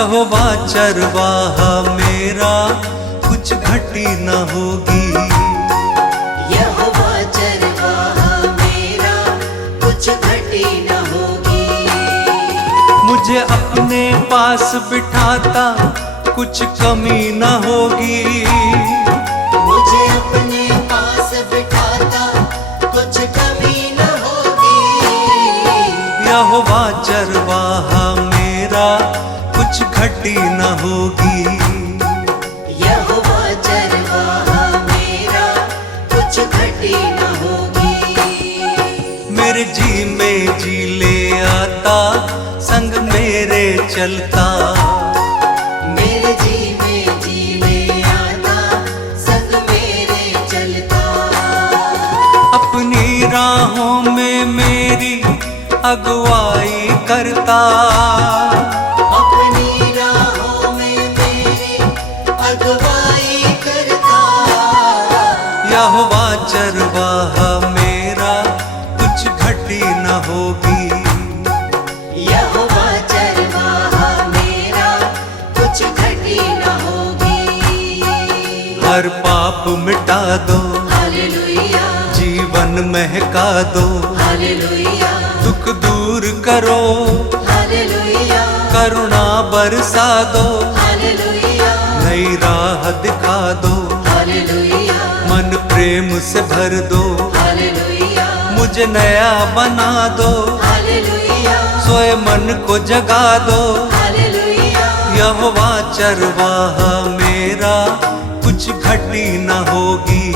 यहोवा चरवाहा मेरा, कुछ घटी न होगी। यहोवा चरवाहा मेरा, कुछ घटी न होगी। मुझे अपने पास बिठाता, कुछ कमी न होगी। मुझे अपने पास बिठाता, कुछ कमी न होगी। यहोवा चरवाहा मेरा, कुछ घटी न होगी। यहोवा चरवाहा मेरा, कुछ घटी न होगी। मेरे जी में जी ले आता, संग मेरे चलता। मेरे जी में जी ले आता, संग मेरे चलता। अपनी राहों में मेरी अगुवाई करता। अपनी राहों में मेरी अगुवाई करता। यहोवा चरवाहा मेरा, कुछ घटी न होगी। यहोवा चरवाहा मेरा, कुछ घटी न होगी। हर पाप मिटा दो, हालेलुया, जीवन महका दो। हालेलुया, दुख दूर करो, हालेलुया, करुणा बरसा दो। हालेलुया, नई राह दिखा दो, हालेलुया, मन प्रेम से भर दो। हालेलुया, मुझे नया बना दो, हालेलुया, सोए मन को जगा दो। हालेलुया। यहोवा चरवाहा मेरा, कुछ घटी न होगी।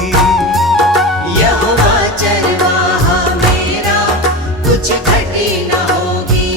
यहोवा चरवाहा मेरा, कुछ घटी न होगी।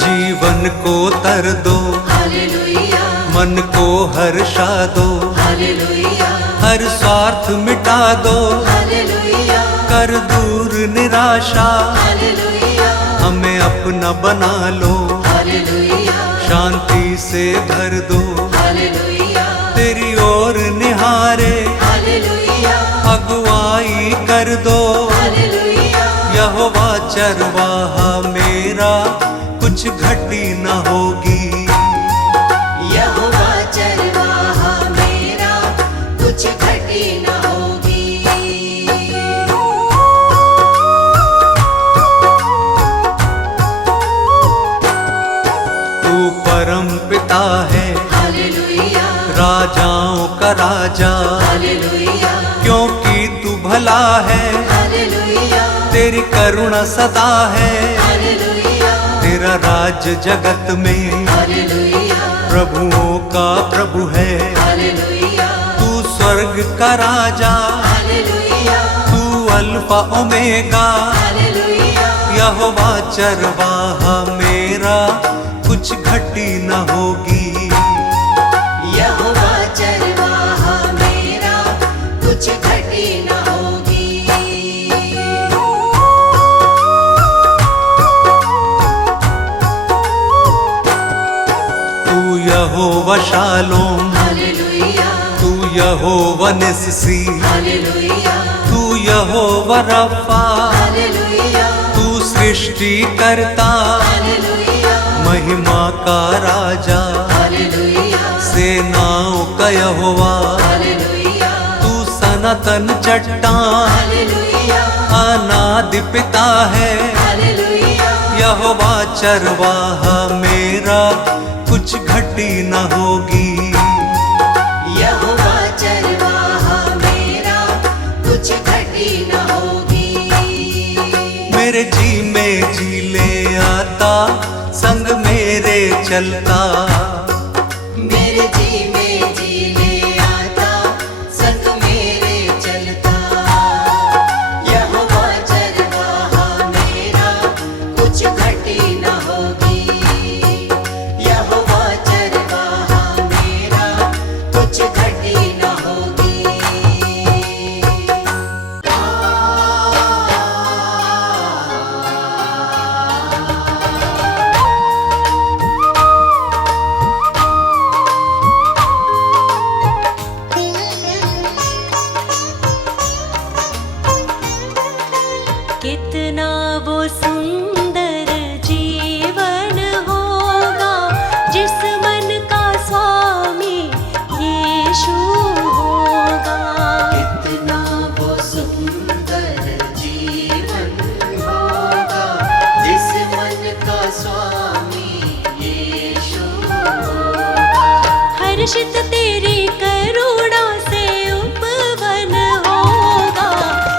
जीवन को तर दो, हालेलुया, मन को हर्षा दो। हालेलुया, हर स्वार्थ मिटा दो, हालेलुया, कर दूर निराशा। हालेलुया, हमें अपना बना लो, हालेलुया, शांति से भर दो। हालेलुया, तेरी ओर निहारे, हालेलुया, अगुवाई कर दो। हालेलुया। यहोवा चरवाहा मेरा, कुछ घटी न होगी। यहोवा चरवाहा मेरा, कुछ घटी न होगी। तू परम पिता है, हालेलुया, राजाओं का राजा। हालेलुया, क्योंकि तू भला है, हालेलुया, तेरी करुणा सदा है। हालेलुया, तेरा राज जगत में, हालेलुया, प्रभुओं का प्रभु है। हालेलुया, तू स्वर्ग का राजा, हालेलुया, तू अल्फा ओमेगा। हालेलुया, यहोवा चरवाहा मेरा, कुछ घटी न होगी। यहोवा चरवाहा मेरा, कुछ घटी न होगी। तू यहोवा शालोम, हालेलुया, तू यहोवा निस्सी। हालेलुया, तू यहोवा रफा, हालेलुया, तू सृष्टि करता। हालेलुया, महिमा का राजा, हालेलुया, सेनाओं का यहोवा। हालेलुया, तू सनातन चट्टान, हालेलुया, अनादि पिता है। हालेलुया, यहोवा चरवाहा मेरा, कुछ घटी न होगी। यहोवा चरवाहा मेरा, कुछ घटी न होगी। मेरे जी में जी ले आता, संग मेरे चलता। मेरे जी में जी ले आता, संग मेरे चलता। यहोवा चरवाहा मेरा, कुछ घटी न होगी। यहोवा चरवाहा मेरा, कुछ घटी न होगी। हर्षित तेरी करुणा से उपवन होगा।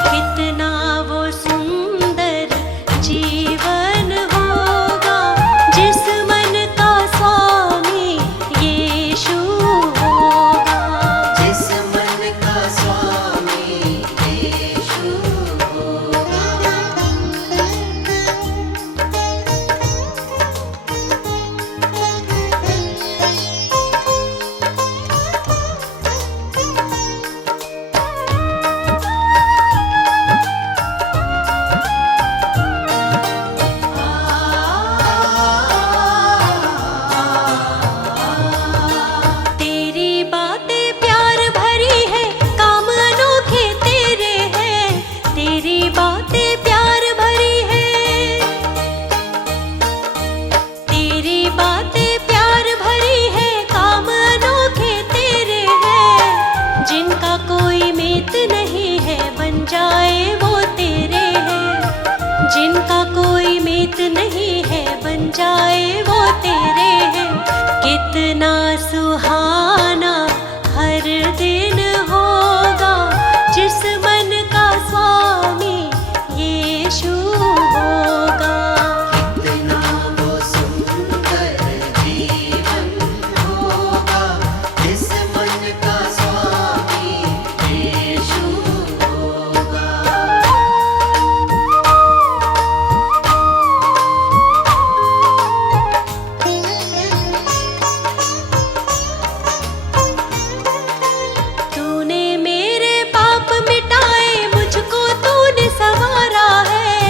कितना वो सुंदर जीवन होगा जिस मन का स्वामी यीशु होगा। जिस मन का स्वामी यीशु होगा। तेरी बातें प्यार भरी है, काम अनोखे तेरे हैं। तेरी बातें प्यार भरी है, तेरी बातें प्यार भरी है, काम अनोखे तेरे हैं। जिनका कोई मित नहीं है बन जाए वो तेरे हैं। जिनका कोई मित नहीं है बन जाए वो तेरे हैं। कितना सुहाना हर दिन होगा जिस मन का स्वामी यीशु होगा। कितना वो सुंदर जीवन होगा जिस मन का स्वामी यीशु होगा। तूने मेरे पाप मिटाए, मुझको तूने संवारा है।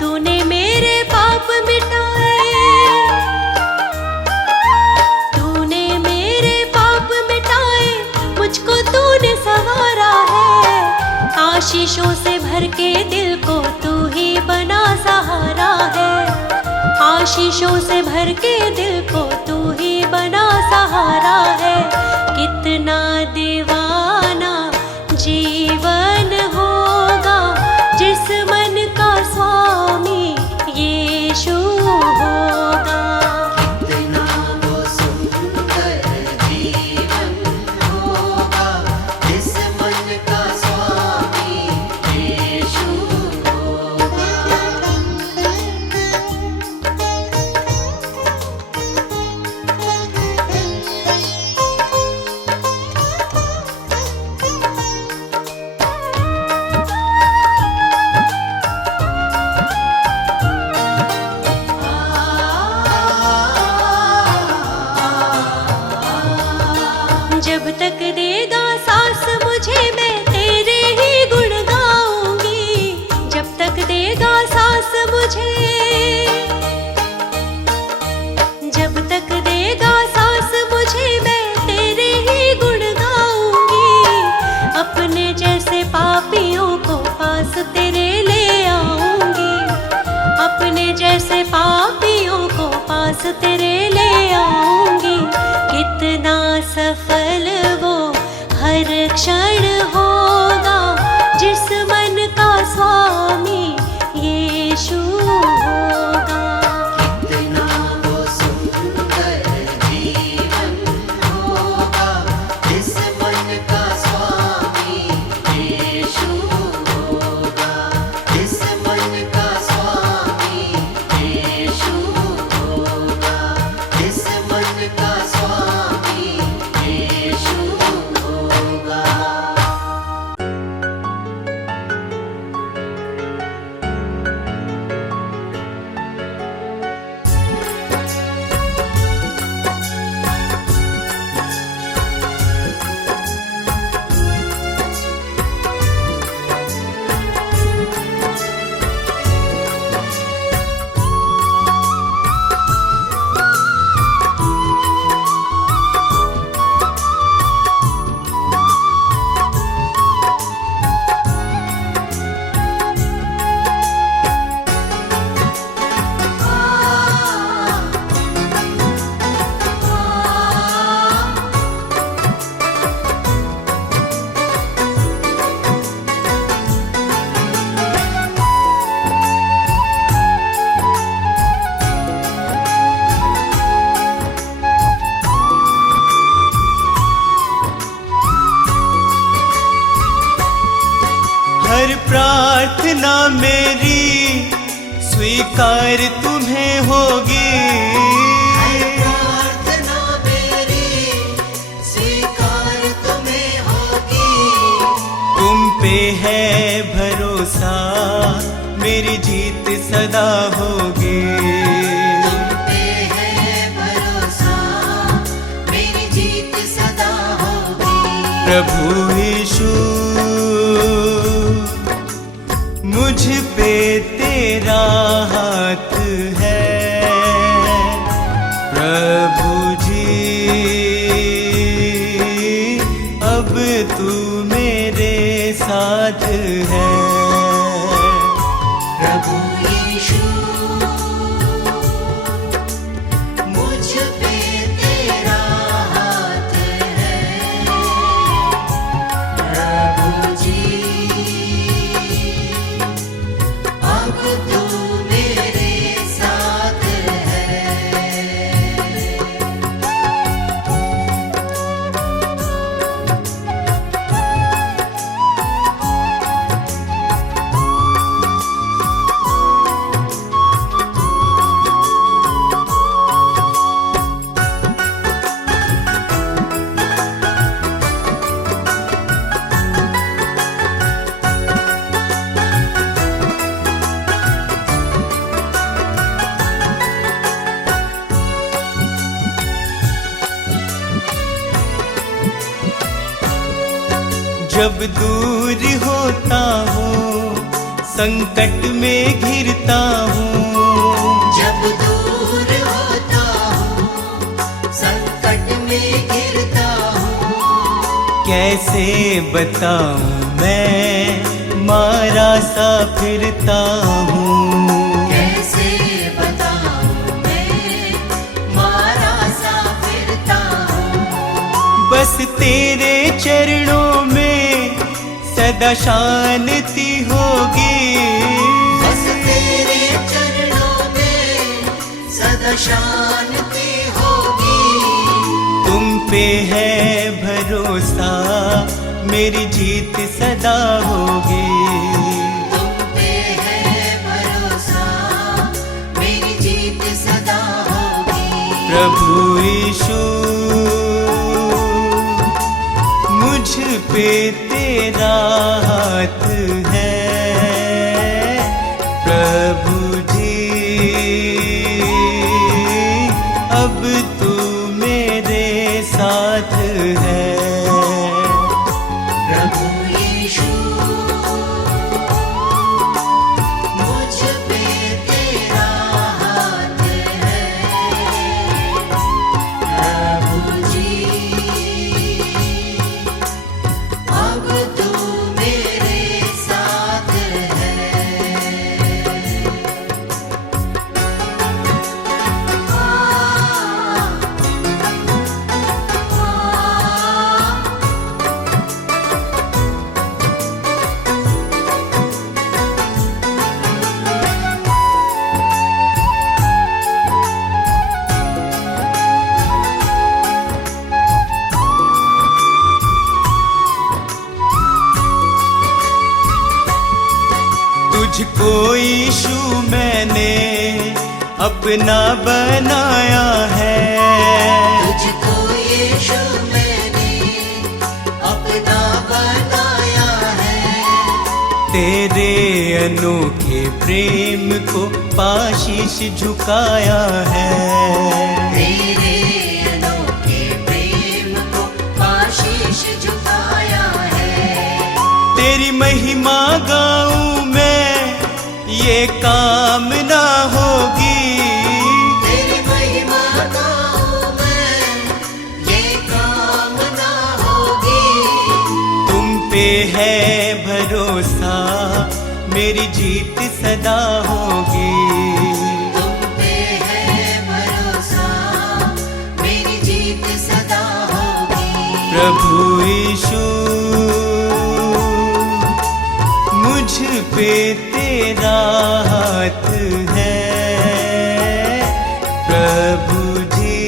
तूने मेरे पाप मिटाए, तूने मेरे पाप मिटाए, मुझको तूने संवारा है। आशीषों से भर के दिल को तू ही बना सहारा है। आशीषों से भर के दिल को तू ही बना सहारा है। कितना दीवाना जीवन होगा जिस मन का स्वामी यीशु होगा। कितना वो सुंदर जीवन होगा जिस मन का स्वामी यीशु होगा। जब तक देगा सांस मुझे मैं तेरे ही गुण गाऊंगी। जब तक देगा सांस मुझे, जब तक देगा सांस मुझे मैं तेरे ही गुण गाऊंगी। अपने जैसे पापियों को पास तेरे ले आऊंगी। अपने जैसे पापियों को पास तेरे ले आऊंगी। कितना सफल वो हर क्षण होगा जिस मन का स्वामी यीशु होगा। कितना वो सुंदर जीवन होगा जिस मन का स्वामी यीशु होगा। जिस मन का स्वामी यीशु होगा। जिस मन का स्वामी यीशु होगा। प्रार्थना मेरी स्वीकार तुम्हें होगी। हर प्रार्थना मेरी स्वीकार तुम्हें होगी। तुम पे है भरोसा मेरी जीत सदा होगी। तुम पे है भरोसा मेरी जीत सदा होगी। प्रभु यीशु मुझ पे तेरा हाथ है। प्रभु जी अब तू मेरे साथ है। प्रभु यीशु मुझ पे तेरा हाथ है। प्रभु जी अब तू मेरे साथ है। जब दूर होता हूँ संकट में घिरता हूँ। जब दूर होता हूँ संकट में गिरता हूँ। कैसे बताऊँ मैं मारा सा फिरता हूँ। कैसे बताऊँ मैं मारा सा फिरता हूँ। बस तेरे चरणों में सदा शांति होगी। बस तेरे चरणों में सदा शांति होगी। तुम पे है भरोसा मेरी जीत सदा होगी। तुम पे है भरोसा मेरी जीत सदा होगी। प्रभु यीशु मुझ पे तेरा हाथ है। प्रभु जी अब तू मेरे साथ है। प्रभु यीशु मुझ पे तेरा हाथ है। प्रभु जी अब तू मेरे साथ है। तुझको यीशु मैंने अपना बनाया है। तुझको यीशु मैंने अपना बनाया है। तेरे अनोखे प्रेम को पाशीश झुकाया है। तेरे अनोखे प्रेम को आशीष झुकाया है। तेरी महिमा गाऊं मैं ये कामना होगी। तेरी महिमा गाऊं मैं ये कामना होगी। तुम पे है भरोसा मेरी जीत सदा होगी। तुम पे है भरोसा मेरी जीत सदा होगी। प्रभु यीशु मुझ पे तेरा हाथ है। प्रभु जी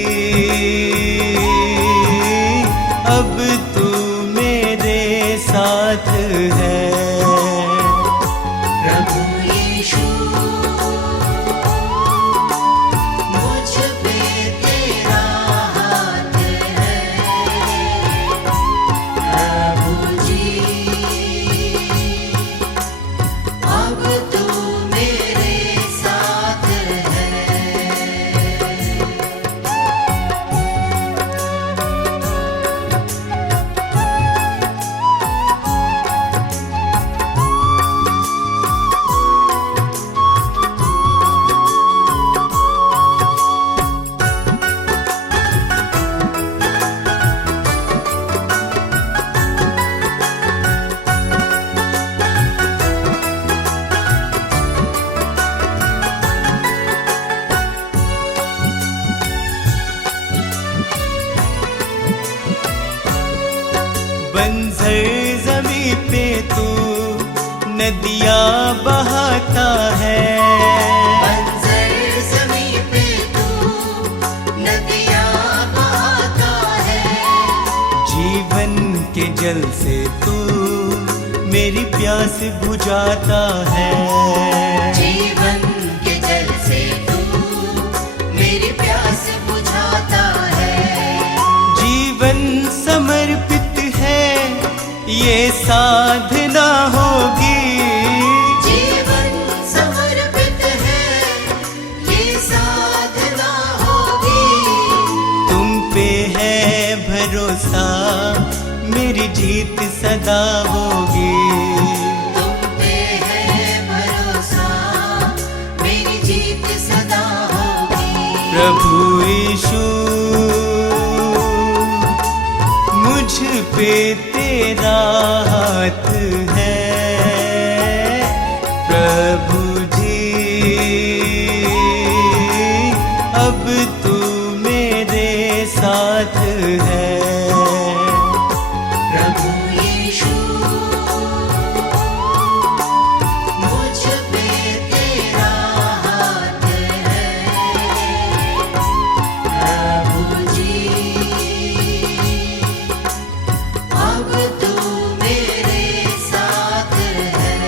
अब तू मेरे साथ है। बंजर जमी पे तू नदियाँ बहाता है, बंजर ज़मीं पे तू नदियाँ बहाता है। जीवन के जल से तू मेरी प्यास बुझाता है, जीवन के जल से तू मेरी प्यास बुझाता है। जीवन समर्पित है ये साधना होगी, जीवन समर्पित है ये साधना होगी। तुम पे है भरोसा मेरी जीत सदा होगी, तुम पे है भरोसा मेरी जीत सदा होगी। प्रभु यीशु मुझ पे तेरा हाथ है, प्रभु जी अब तू मेरे साथ है। प्रभु यीशु मुझ पे तेरा हाथ है, प्रभु जी अब तू मेरे साथ है।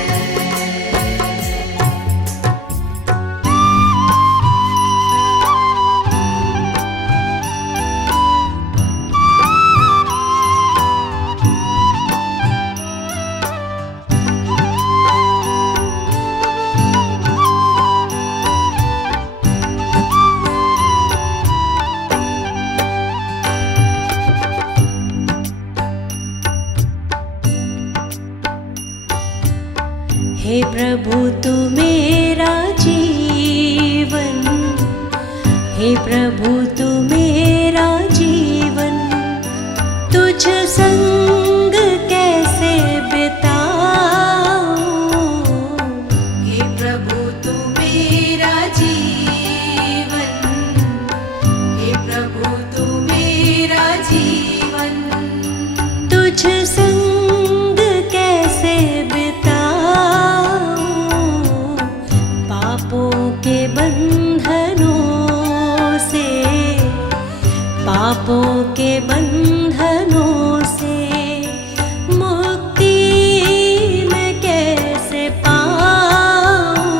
हे प्रभु तू मेरा जीवन, हे प्रभु तू मेरा जीवन, तुझ संग कैसे बिताऊं। हे प्रभु तू मेरा जीवन, हे प्रभु तू मेरा जीवन, तुझ संग कैसे बिताऊं। पापों के बंधनों से, पापों के बंधनों से मुक्ति मैं कैसे पाऊं।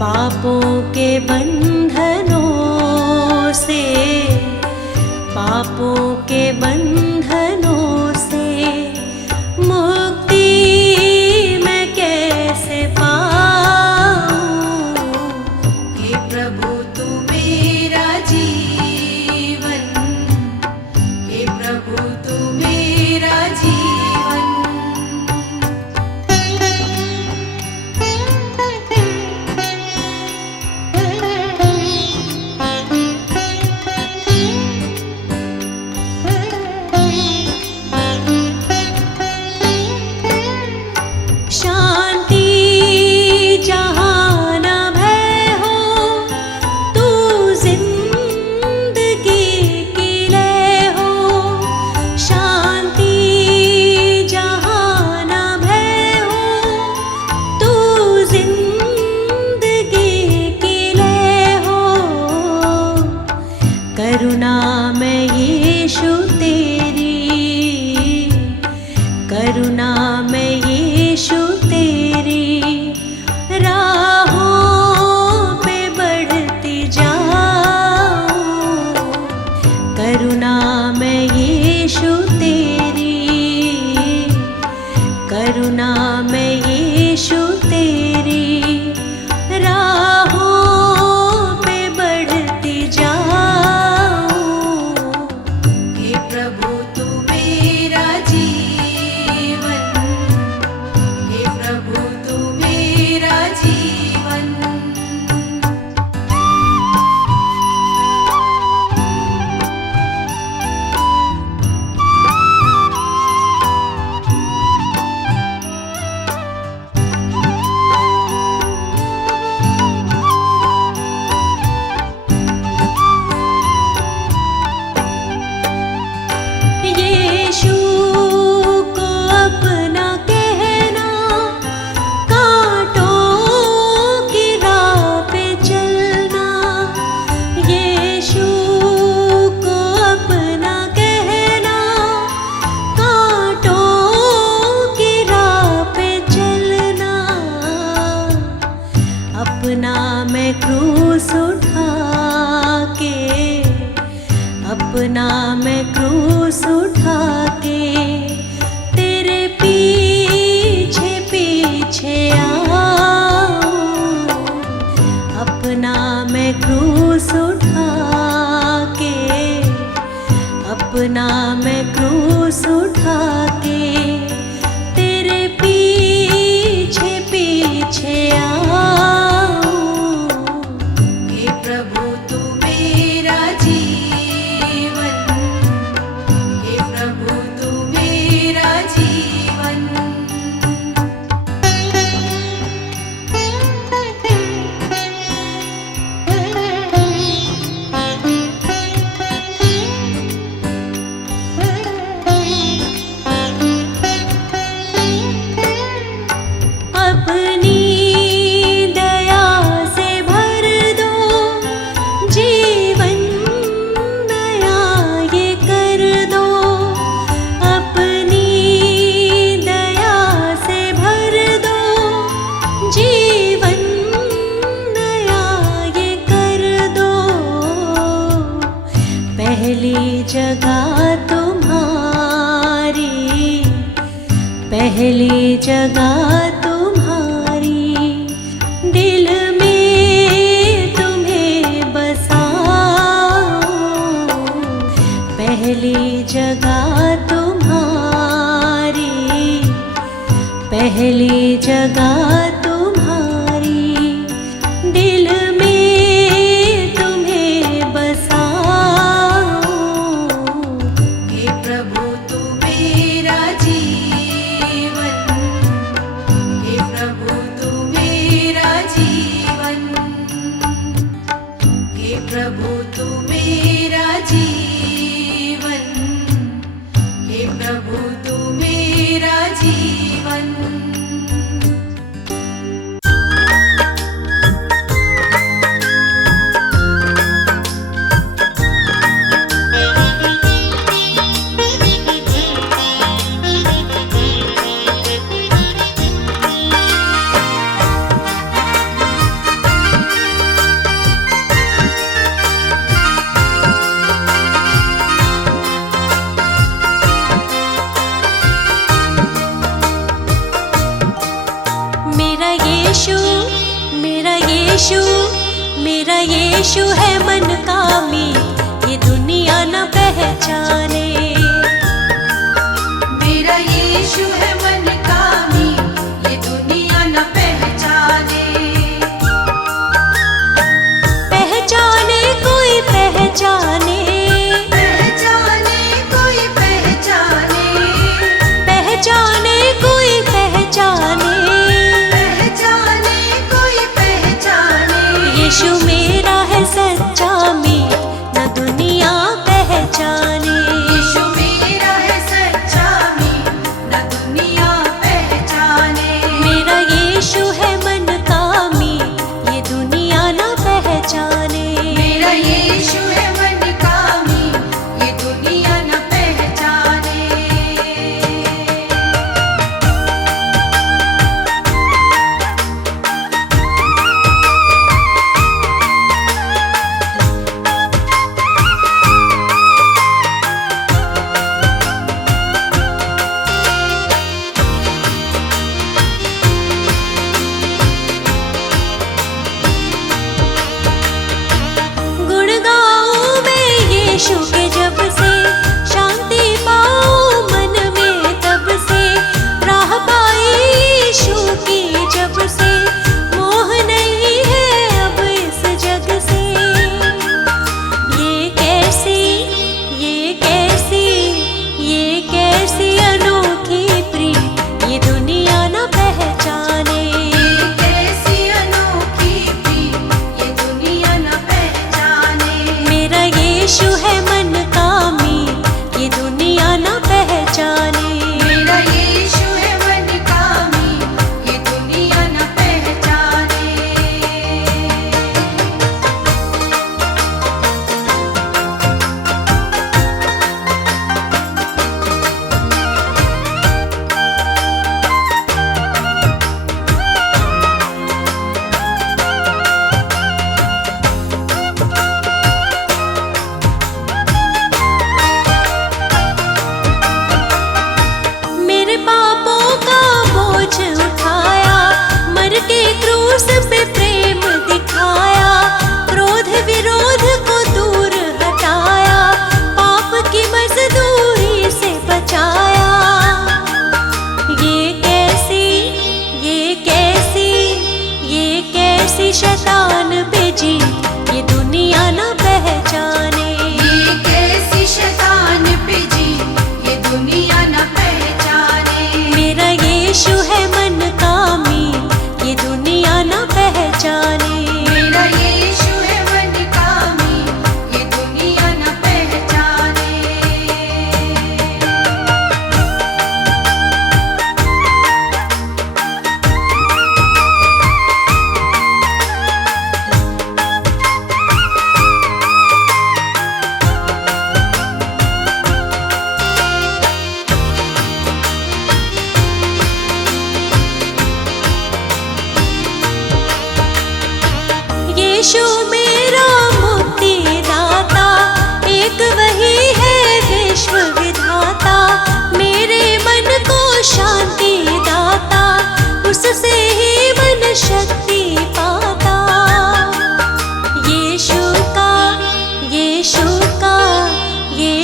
पापों के बंधनों से, पापों के बंधनों से मुक्ति मैं कैसे पाऊं। हे प्रभु तू मेरा जीवन, हे प्रभु तू मेरा जीवन। शांति जहाँ न भय हो, तू जिंदगी की लय हो। शांति जहाँ न भय हो, तू जिंदगी की लय हो। करुणा में यीशु तेरी, करुणा में यीशु तेरी राहों पे बढ़ती जाऊं। करुणा में यीशु तेरी, करुणा में यीशु तेरी राहों पे बढ़ती जाऊं। हे प्रभु तू मेरा जीवन, हे प्रभु तू मेरा जीवन। मैं क्रूस उठा के तेरे पीछे पीछे आऊं, अपना मैं क्रूस उठा के, अपना मैं क्रूस उठा के तेरे पीछे पीछे आऊं। हे प्रभु तू मेरा जीवन, हे प्रभु तू मेरा जीवन। अपनी दया से भर दो जीवन, नया ये कर दो। अपनी दया से भर दो जीवन, नया ये कर दो। पहली जगह तुम्हारी, पहली जगह तुम्हारी, दिल में तुम्हें बसाऊं। पहली जगह तुम्हारी, पहली जगह तुम्हारी, दिल में तुम्हें बसाऊं। हे प्रभु तू मेरा जीवन, हे प्रभु तू मेरा जीवन, हे प्रभु तू मेरा जीवन, हे प्रभु तू मेरा जीवन। मेरा यीशु, मेरा यीशु, मेरा यीशु है मन का मीत, ये दुनिया न पहचाने। मेरा यीशु है मन का मीत, ये दुनिया न पहचाने। पहचाने कोई पहचाने, पहचाने कोई पहचाने, पहचाने कोई पहचाने। पहचाने कोई पहचाने। यीशु मेरा है सच्चा मीत, न दुनिया पहचाने।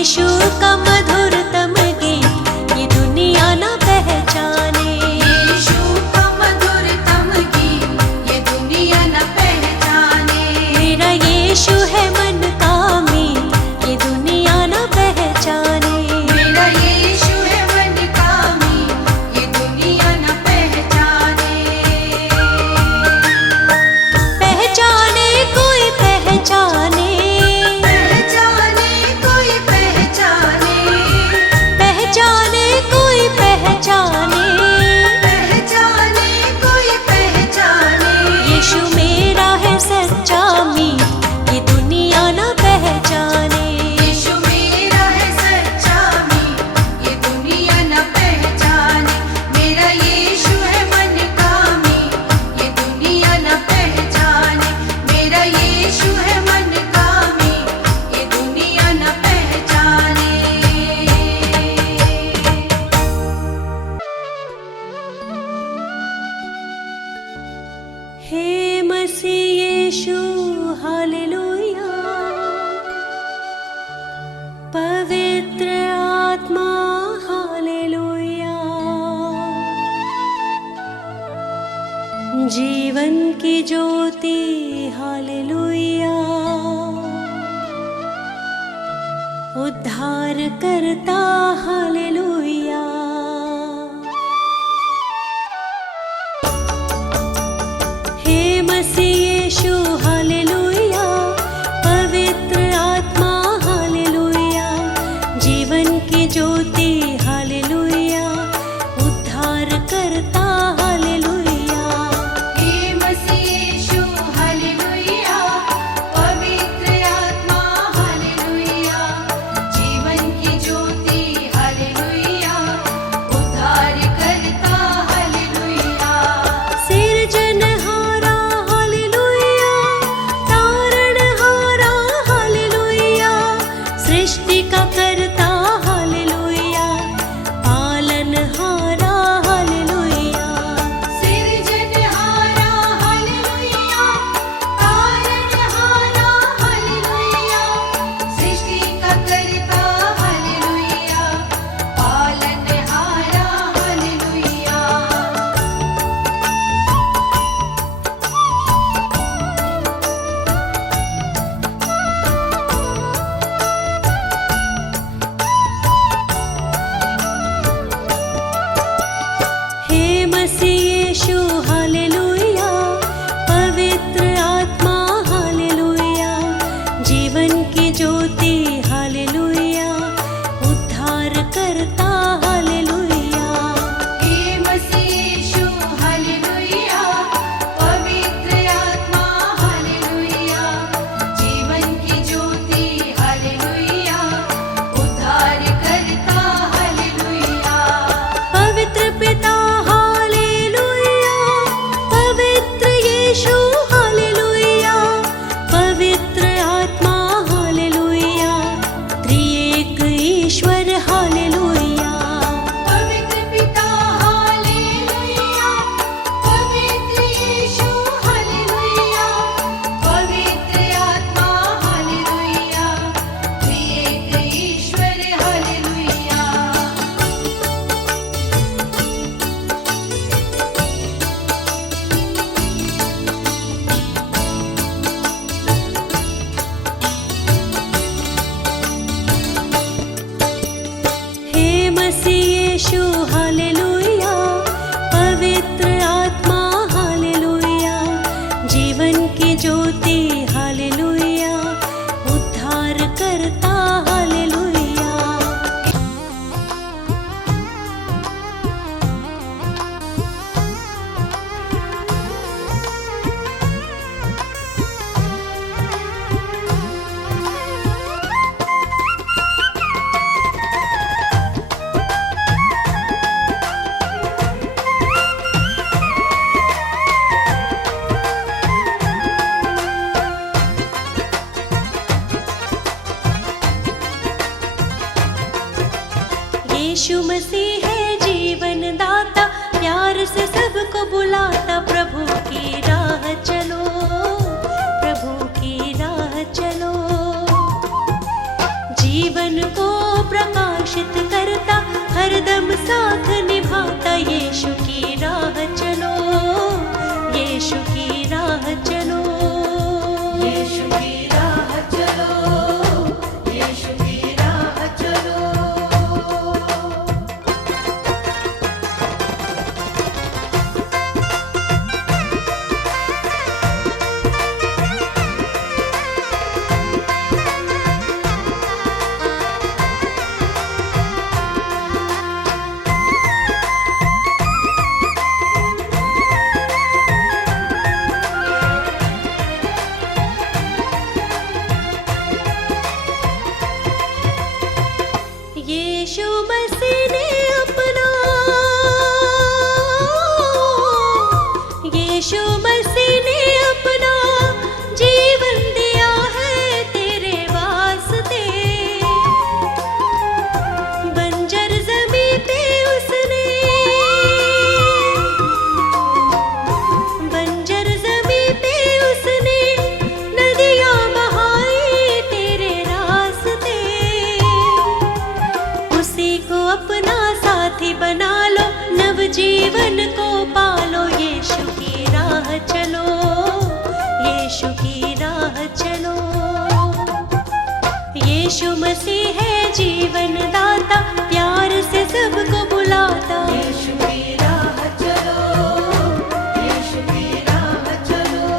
यीशु का मधुरतम गीत ये दुनिया न पहचाने। यीशु का मधुरतम गीत ये दुनिया न पहचाने। मेरा यीशु है मन का मीत ये दुनिया न पहचाने। मेरा यीशु है मन का मीत ये दुनिया न पहचाने। पहचाने कोई पहचाने, पहचाने कोई पहचाने। पहचाने कोई पहचाने। पहचाने कोई पहचाने। यीशु मेरा है सच्चा मीत ये दुनिया न पहचाने। यीशु मेरा है सच्चा मीत ये दुनिया न पहचाने। मेरा यीशु है मन का मीत ये दुनिया न पहचाने। मेरा यीशु है मन का मीत ये दुनिया न पहचाने। हे मसीह यीशु हालेलुया। पवित्र आत्मा हालेलुया। जीवन की ज्योति हालेलुया। उद्धार करता हालेलुया। हे मसीह यीशु हालेलुया। पवित्र आत्मा हालेलुया। जीवन की ज्योति हालेलुया। उद्धार करता हालेलुया। हे मसीह यीशु हालेलुया। पवित्र आत्मा हालेलुया। जीवन की ज्योति हालेलुया। उद्धार करता हालेलुया। सिरजनहारा हालेलुया। तारणहारा हालेलुया। सृष्टि का करता हालेलुया। पालनहारा हालेलुया। सिरजनहारा हालेलुया। तारणहारा हालेलुया। सृष्टि का करता हालेलुया। पालनहारा हालेलुया। हे मसीह यीशु हालेलुया। पवित्र आत्मा हालेलुया। जीवन की ज्योति हालेलुया। उद्धार करता हालेलुया। हे मसीह यीशु हालेलुया। पवित्र आत्मा हालेलुया। जीवन की ज्योति हालेलुया। उद्धार करता हालेलुया। पवित्र पिता हालेलुया। पवित्र यीशु हालेलुया। पवित्र आत्मा हालेलुया। त्रिएक ईश्वर हालेलुया। पवित्र पिता हालेलुया। पवित्र यीशु हालेलुया। पवित्र आत्मा हालेलुया। त्रिएक ईश्वर हालेलुया। हे मसीह यीशु हालेलुया। पवित्र आत्मा हालेलुया। जीवन की ज्योति हालेलुया। उद्धार करता हालेलुया। यीशु मसीह है जीवन दाता। प्यार से सबको बुलाता। प्रभु की राह चलो। प्रभु की राह चलो। जीवन को प्रकाशित करता, हरदम साथ निभाता। यीशु की राह चलो, यीशु की राह चलो, यीशु की राह चलो, यीशु की राह चलो। यीशु मसीह ने अपना, यीशु मसीह ने अपना जीवन दिया है तेरे वास्ते। बंजर ज़मीं पे उसने, बंजर ज़मीं पे उसने नदियाँ बहाई तेरे रास्ते। उसी को अपना साथी बना लो, नवजीवन को पालो। यीशु की राह चलो, यीशु की राह चलो। यीशु मसीह है जीवन दाता, प्यार से सबको बुलाता। यीशु की राह चलो, यीशु की राह चलो।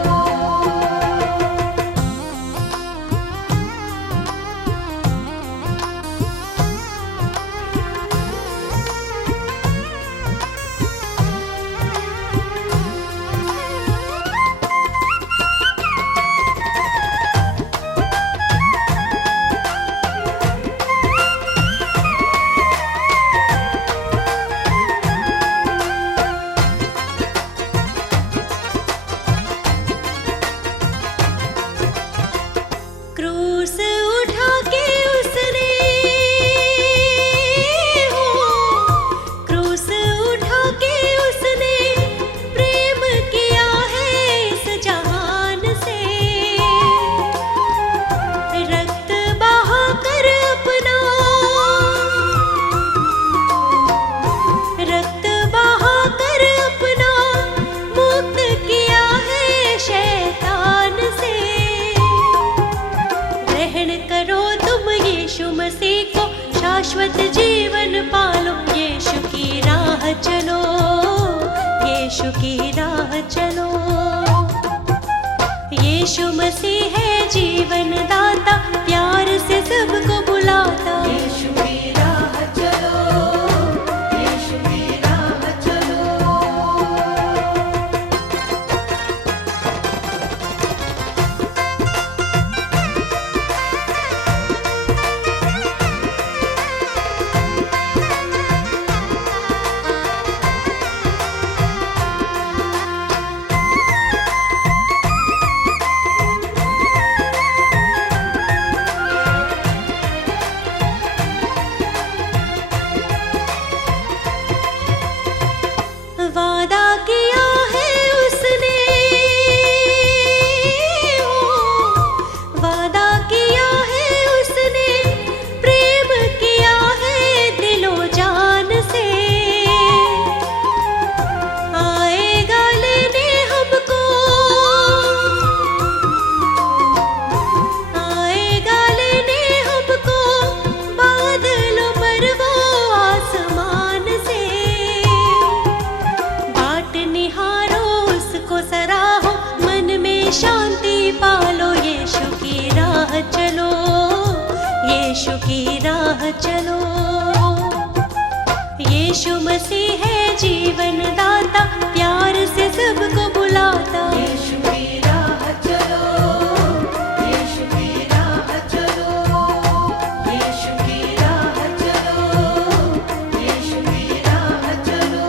क्रूस उठा के उसने, हो क्रूस उठा के उसने प्रेम किया है इस जहान से। रक्त बहा कर अपना, रक्त बहा कर अपना मुक्त किया है शैतान से। ग्रहण करो तुम यीशु मसीह को, शाश्वत जीवन पालो। यीशु की राह चलो, यीशु की राह चलो। यीशु मसीह है जीवन दाता, प्यार से सबको बुलाता। यीशु की राह चलो, यीशु की राह चलो। वादा किया है उसने, हो वादा किया है उसने, प्रेम किया है दिलो जान से। आएगा लेने हमको, आएगा लेने हमको बादलों पर वो आसमान से। बाट निहारो उसको सराहो, मन में शांति पालो। यीशु की राह चलो, यीशु की राह चलो। यीशु मसीह है जीवन दाता, प्यार से सबको बुलाता। यीशु की राह चलो, यीशु की राह चलो, यीशु की राह चलो, यीशु की राह चलो।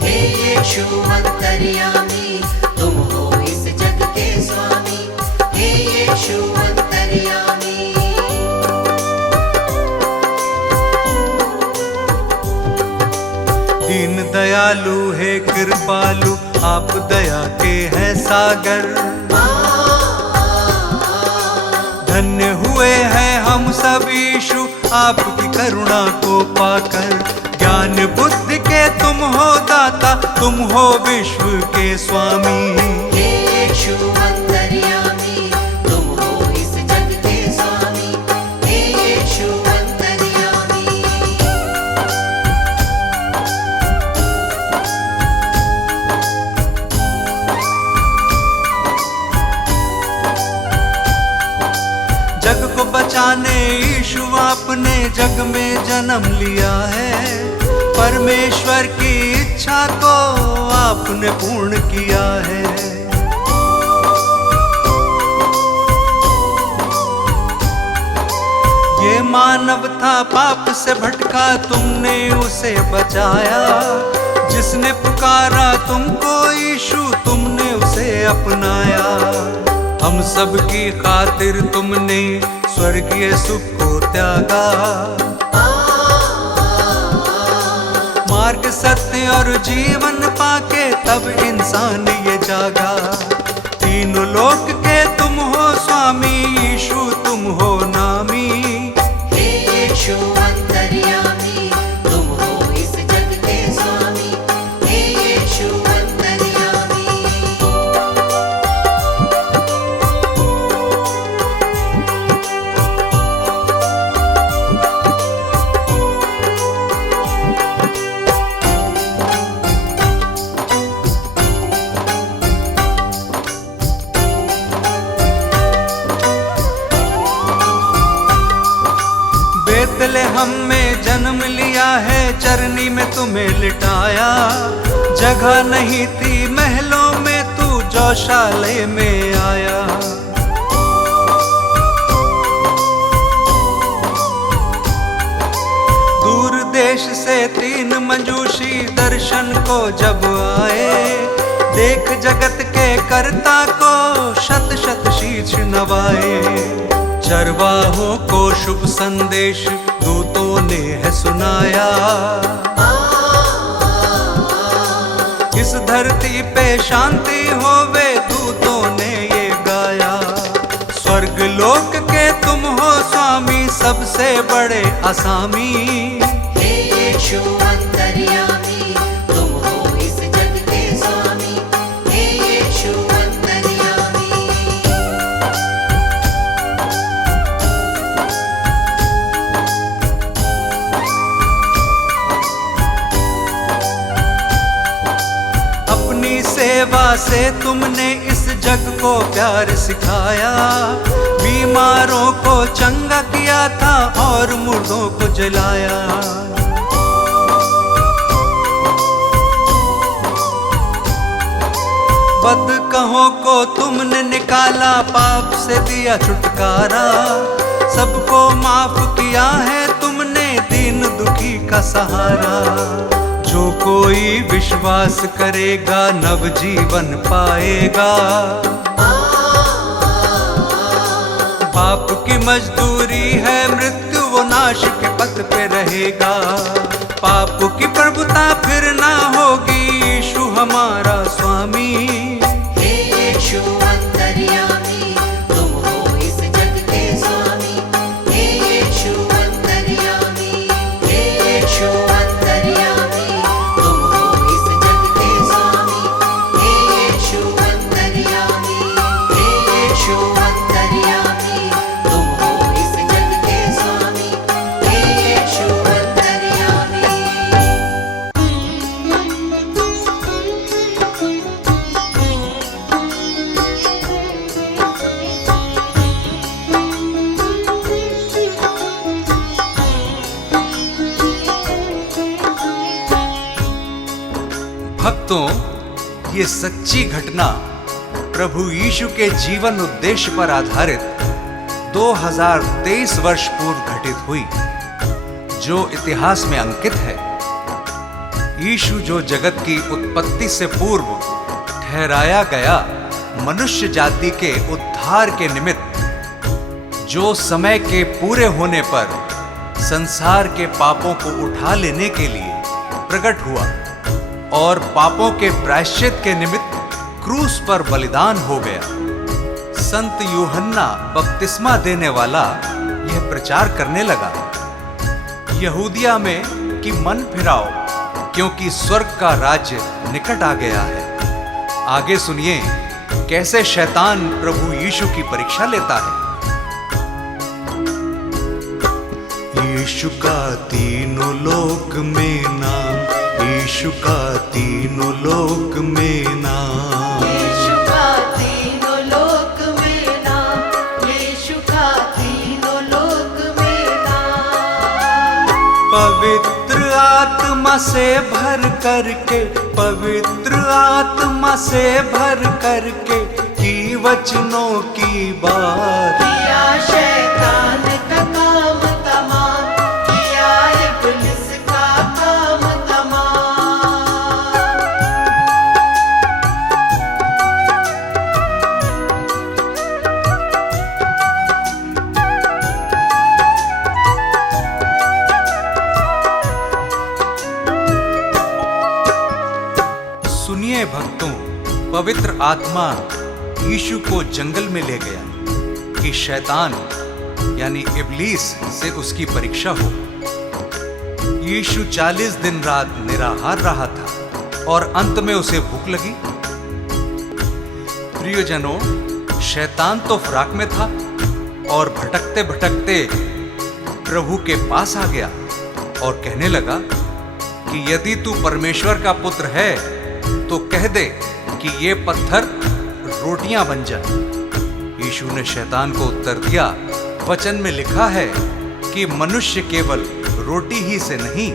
हे यीशु अंतर्यामी, दीन दयालु है कृपालु, आप दया के हैं सागर। धन्य हुए हैं हम सब यीशु, आपकी करुणा को पाकर। ज्ञान बुद्धि के तुम हो दाता, तुम हो विश्व के स्वामी। हे यीशु अंतर्यामी, तुम हो इस जग के स्वामी। हे यीशु अंतर्यामी। जग को बचाने यीशु आपने जग में जन्म लिया है। परमेश्वर की इच्छा को आपने पूर्ण किया है। ये मानव था पाप से भटका, तुमने उसे बचाया। जिसने पुकारा तुमको यीशु, तुमने उसे अपनाया। हम सब की खातिर तुमने स्वर्गीय सुख को त्यागा। मार्ग सत्य और जीवन पाके तब इंसान ये जागा। तीनों लोक के तुम हो स्वामी, यीशु तुम हो नामी। हे यीशु अंतर्यामी, तुम हो इस जग के स्वामी। हे यीशु अंतर्यामी। बेतलेहम में जन्म लिया है, चरनी में तुम्हें लिटाया। जगह नहीं थी महलों में, तू गौशाले में आया। दूर देश से 3 मंजूषी दर्शन को जब आए। देख जगत के कर्ता को शत शत शीश नवाए। चरवाहों को शुभ संदेश दूतों ने है सुनाया। इस धरती पे शांति होवे, दूतों ने ये गाया। स्वर्ग लोक के तुम हो स्वामी, सबसे बड़े असामी। हे यीशु अंतर्यामी, तुम हो इस जग के स्वामी। हे यीशु अंतर्यामी। अपनी सेवा से तुमने इस जग को प्यार सिखाया। बीमारों को चंगा किया था और मुर्दों को जलाया। बदकहों को तुमने निकाला, पाप से दिया छुटकारा। सबको माफ किया है तुमने, दीन दुखी का सहारा। जो कोई विश्वास करेगा नव जीवन पाएगा। पाप की मजदूरी है मृत्यु, वो नाश के पथ पे रहेगा। पाप की प्रभुता फिर ना होगी, यीशु हमारा स्वामी। हे यीशु अंतर्यामी, तुम हो इस जग के स्वामी। हे यीशु अंतर्यामी। हे यीशु अंतर्यामी, तुम हो इस जग के स्वामी। हे यीशु अंतर्यामी। हे यीशु अंतर्यामी, तुम हो इस जग के स्वामी। हे यीशु अंतर्यामी। भक्तों, ये सच्ची घटना प्रभु यीशु के जीवन उद्देश्य पर आधारित 2023 वर्ष पूर्व घटित हुई, जो इतिहास में अंकित है। यीशु जो जगत की उत्पत्ति से पूर्व ठहराया गया मनुष्य जाति के उद्धार के निमित्त, जो समय के पूरे होने पर संसार के पापों को उठा लेने के लिए प्रकट हुआ और पापों के प्रायश्चित के निमित्त क्रूस पर बलिदान हो गया। संत यूहन्ना बपतिस्मा देने वाला यह प्रचार करने लगा, यहूदिया में कि मन फिराओ, क्योंकि स्वर्ग का राज्य निकट आ गया है। आगे सुनिए कैसे शैतान प्रभु यीशु की परीक्षा लेता है। यीशु का तीनों लोक में नाम, यीशु का तीनों लोक में नाम, यीशु का तीनों लोक में नाम, यीशु का तीनों लोक में नाम। पवित्र आत्मा से भर करके, पवित्र आत्मा से भर करके की वचनों की बात, किया शैतान का काम तमाम, किया इब्लिस का काम तमाम। सुनिए भक्तों, पवित्र आत्मा यीशु को जंगल में ले गया कि शैतान यानी इब्लीस से उसकी परीक्षा हो। यीशु 40 दिन रात निराहार रहा था और अंत में उसे भूख लगी। प्रियजनों, शैतान तो फराक में था और भटकते भटकते प्रभु के पास आ गया और कहने लगा कि यदि तू परमेश्वर का पुत्र है तो कह दे कि ये पत्थर रोटियां बन जाए। यीशु ने शैतान को उत्तर दिया, वचन में लिखा है कि मनुष्य केवल रोटी ही से नहीं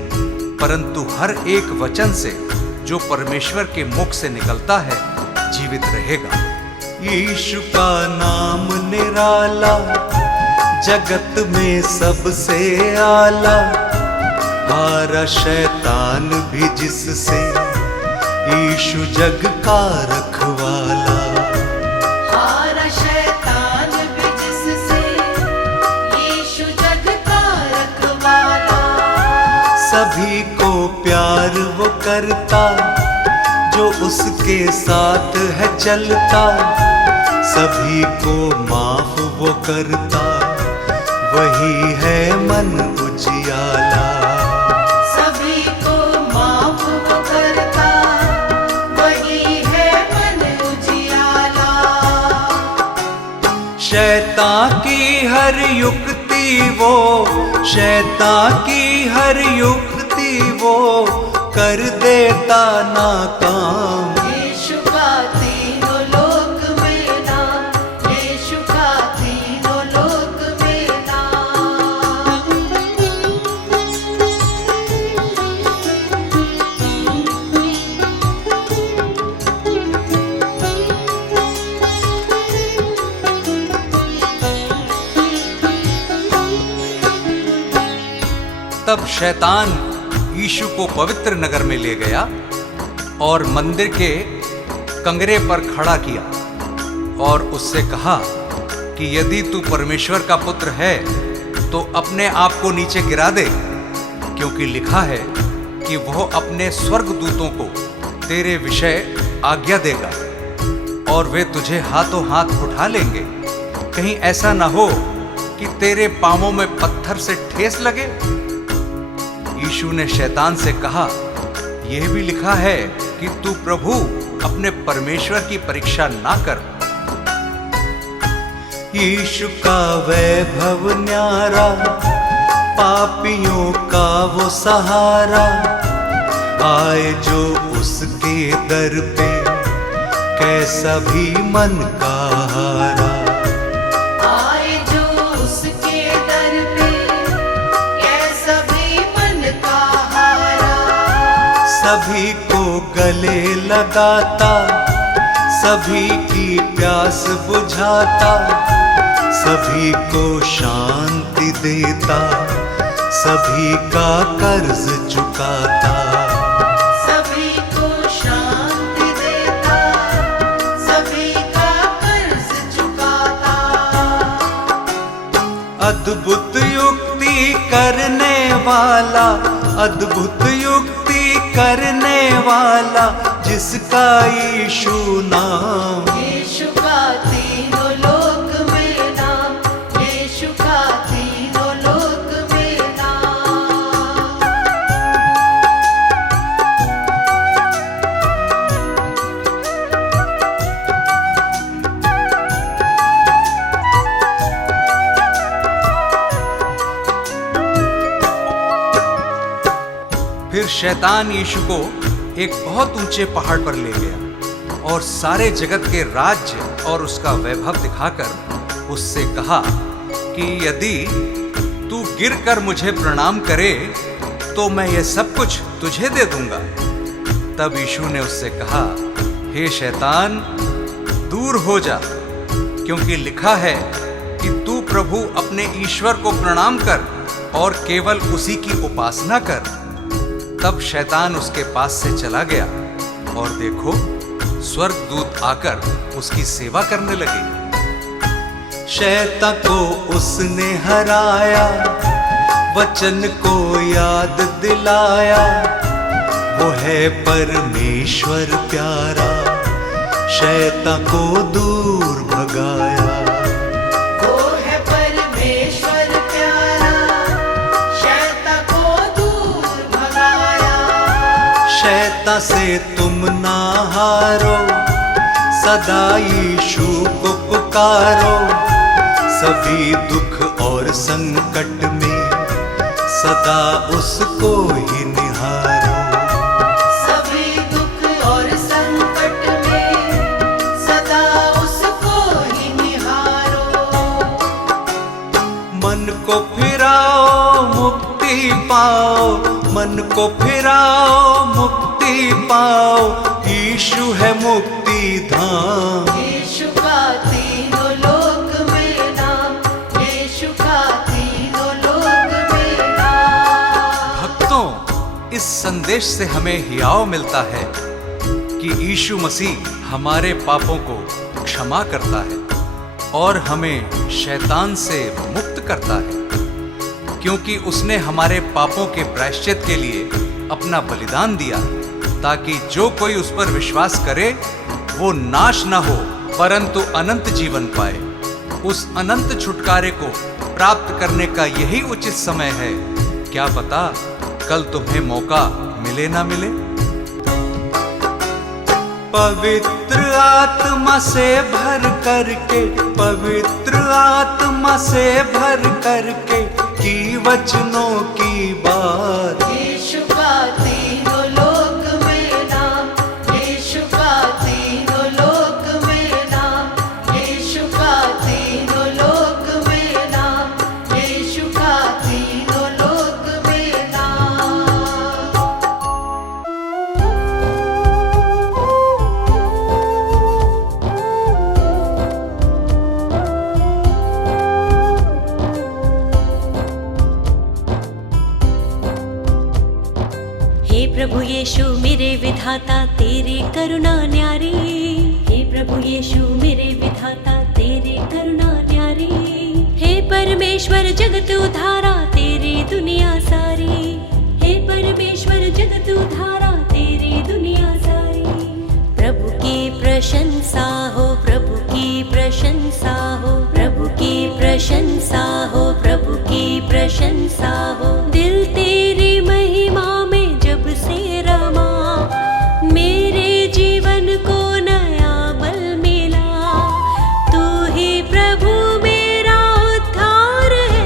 परंतु हर एक वचन से जो परमेश्वर के मुख से निकलता है जीवित रहेगा। यीशु का नाम निराला, जगत में सबसे आला, हारा शैतान भी जिससे, यीशु जग का रखवाला। हारा शैतान भी जिससे, यीशु जग का रखवाला। सभी को प्यार वो करता जो उसके साथ है चलता, सभी को माफ वो करता वही है मन उजियाला। सभी को माफ वो करता, वही है मन उजियाला। शैतान की हर युक्ति वो, शैतान की हर युक्ति वो कर देता नाकाम। यीशु का तीनों लोक में नाम, यीशु का तीनों लोक में नाम। तब शैतान यीशु को पवित्र नगर में ले गया और मंदिर के कंगरे पर खड़ा किया और उससे कहा कि यदि तू परमेश्वर का पुत्र है तो अपने आप को नीचे गिरा दे, क्योंकि लिखा है कि वह अपने स्वर्गदूतों को तेरे विषय आज्ञा देगा और वे तुझे हाथों हाथ उठा लेंगे, कहीं ऐसा ना हो कि तेरे पांवों में पत्थर से ठेस लगे। यीशु ने शैतान से कहा, यह भी लिखा है कि तू प्रभु अपने परमेश्वर की परीक्षा ना कर। यीशु का वैभव न्यारा, पापियों का वो सहारा, आए जो उसके दर पे कैसा भी मन का हारा। आए जो उसके दर पे, कैसा भी मन का हारा। सभी को गले लगाता, सभी की प्यास बुझाता, सभी को शांति देता, सभी का कर्ज चुकाता। सभी को शांति देता, सभी का कर्ज चुकाता। अद्भुत युक्ति करने वाला, अद्भुत युक्ति करने वाला जिसका यीशु नाम। यीशु का तीनों लोक में नाम, यीशु का तीनों लोक में नाम। फिर शैतान यीशु को एक बहुत ऊंचे पहाड़ पर ले गया और सारे जगत के राज्य और उसका वैभव दिखाकर उससे कहा कि यदि तू गिरकर मुझे प्रणाम करे तो मैं यह सब कुछ तुझे दे दूंगा। तब यीशु ने उससे कहा, हे शैतान, दूर हो जा, क्योंकि लिखा है कि तू प्रभु अपने ईश्वर को प्रणाम कर और केवल उसी की उपासना कर। तब शैतान उसके पास से चला गया और देखो, स्वर्गदूत आकर उसकी सेवा करने लगे। शैतान को उसने हराया, वचन को याद दिलाया, वो है परमेश्वर प्यारा, शैतान को दूर भगाया। वो है परमेश्वर प्यारा, शैतान को दूर भगाया। शैतान से तुम ना हारो, सदा यीशु को पुकारो। सभी दुख और संकट में सदा उसको ही निहारो। सभी दुख और संकट में सदा उसको ही निहारो। मन को फिराओ मुक्ति पाओ, मन को फिराओ मुक्ति पाओ, यीशु है मुक्ति धाम। यीशु का तीनों लोक में नाम, यीशु का तीनों लोक में नाम। भक्तों, इस संदेश से हमें हियाव मिलता है कि यीशु मसीह हमारे पापों को क्षमा करता है और हमें शैतान से मुक्त करता है, क्योंकि उसने हमारे पापों के प्रायश्चित के लिए अपना बलिदान दिया, ताकि जो कोई उस पर विश्वास करे वो नाश न हो परंतु अनंत जीवन पाए। उस अनंत छुटकारे को प्राप्त करने का यही उचित समय है। क्या पता कल तुम्हें मौका मिले ना मिले। पवित्र आत्मा से भर करके, पवित्र आत्मा से भर करके की वचनों की बात। यीशु का तीनों लोक में नाम, यीशु का तीनों लोक में नाम, यीशु का तीनों लोक में नाम, यीशु का तीनों लोक में नाम। हे प्रभु यीशु मेरे विधाता तेरी करुणा न्यारी। हे प्रभु यीशु मेरे विधाता तेरी करुणा न्यारी। हे परमेश्वर जगत उधारा तेरी दुनिया सारी। हे परमेश्वर जगत उधारा तेरी दुनिया सारी। प्रभु की प्रशंसा हो, प्रभु की प्रशंसा हो, प्रभु की प्रशंसा हो, प्रभु की प्रशंसा हो। दिल तेरी महिमा में जब से रमा, मेरे जीवन को नया बल मिला। तू ही प्रभु मेरा उद्धार है,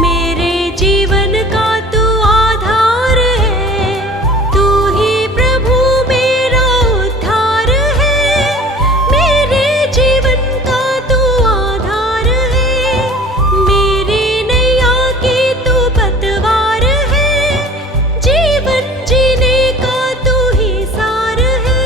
मेरे जीवन का तू आधार है। तू ही प्रभु मेरा उद्धार है, मेरे जीवन का तू आधार है। मेरी नैया की तू पतवार है, जीवन जीने का तू ही सार है।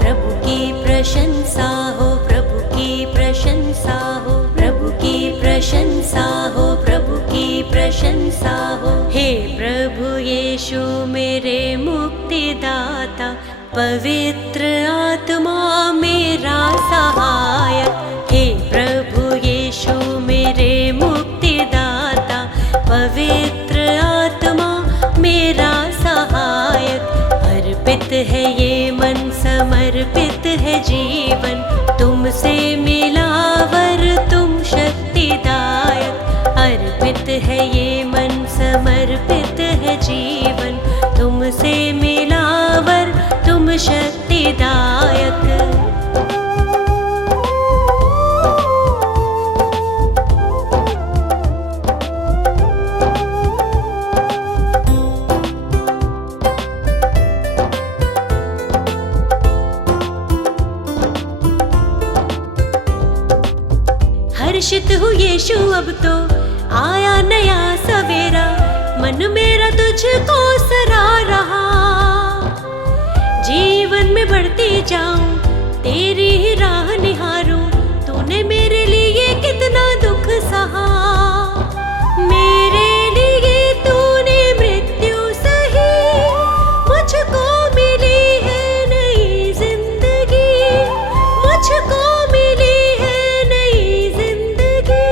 प्रभु की प्रशंसा हो, प्रभु की प्रशंसा हो, प्रभु की प्रशंसा हो, प्रभु की प्रशंसा हो। हे प्रभु यीशु मेरे मुक्तिदाता, पवित्र आत्मा मेरा सहायक। हे प्रभु यीशु मेरे मुक्तिदाता, पवित्र आत्मा मेरा सहायक। तुमसे मिलावर तुम शक्तिदायक। अर्पित है ये मन, समर्पित है जीवन, तुमसे मिलावर तुम शक्तिदायक। हर्षित हूँ यीशु, अब तो आया नया सवेरा, मन मेरा तुझको सरा रहा। जीवन में बढ़ती जाऊं, तेरी ही राह निहारूं, तूने मेरे लिए कितना दुख सहा। मेरे लिए तूने मृत्यु सही, मुझको मिली है नई जिंदगी, मुझको मिली है नई जिंदगी।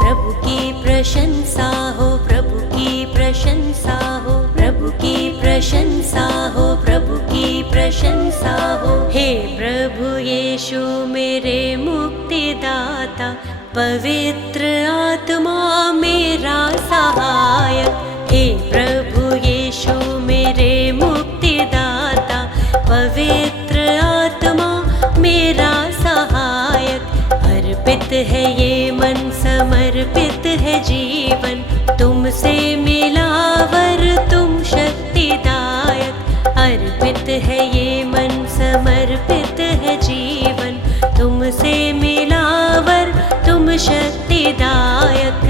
प्रभु की प्रशंसा हो, प्रभु की प्रशंसा हो, प्रभु की प्रशंसा हो, प्रभु की प्रशंसा हो। हे प्रभु यीशु मेरे मुक्तिदाता, पवित्र आत्मा मेरा सहायक। हे प्रभु यीशु मेरे मुक्तिदाता, पवित्र आत्मा मेरा सहायक। अर्पित है ये मन, समर्पित है जीवन, तुमसे मिलावर तुम शक्तिदायक। अर्पित है ये मन, समर्पित है जीवन, तुमसे मिलावर तुम शक्तिदायक।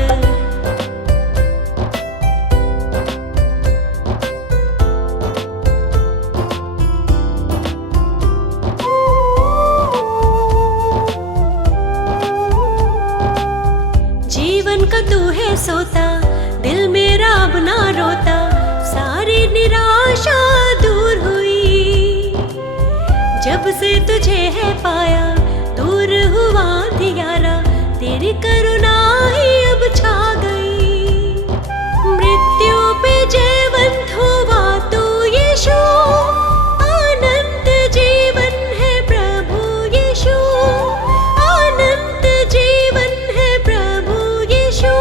जीवन का तू है सोता, दिल मेरा अब ना रोता, सारी निराशा दूर हुई। जब से तुझे है पाया, दूर हुआ अंधियारा, तेरी करुणा ही अब छा गई। मृत्यु पे जयवंत हुआ तू यीशु, अनंत जीवन है प्रभु यीशु, अनंत जीवन है प्रभु यीशु।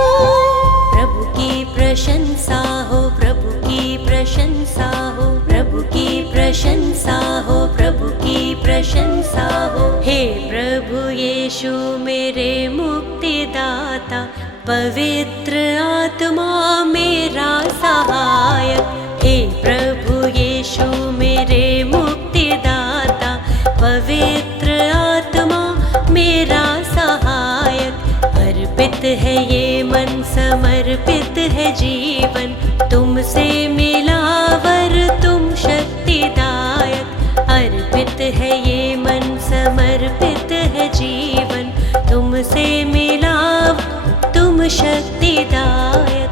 प्रभु की प्रशंसा हो, प्रभु की प्रशंसा हो, प्रभु की प्रशंसा हो, प्रभु की प्रशंसा हो। हे प्रभु यीशु मेरे मुक्तिदाता, पवित्र आत्मा मेरा सहायक। हे प्रभु यीशु मेरे मुक्तिदाता, पवित्र आत्मा मेरा सहायक। अर्पित है ये मन, समर्पित है जीवन, तुमसे मिलावर तुम शक्तिदायक। अर्पित है ये मन, समर्पित है जीवन, तुमसे मिलाव तुम शक्तिदायक।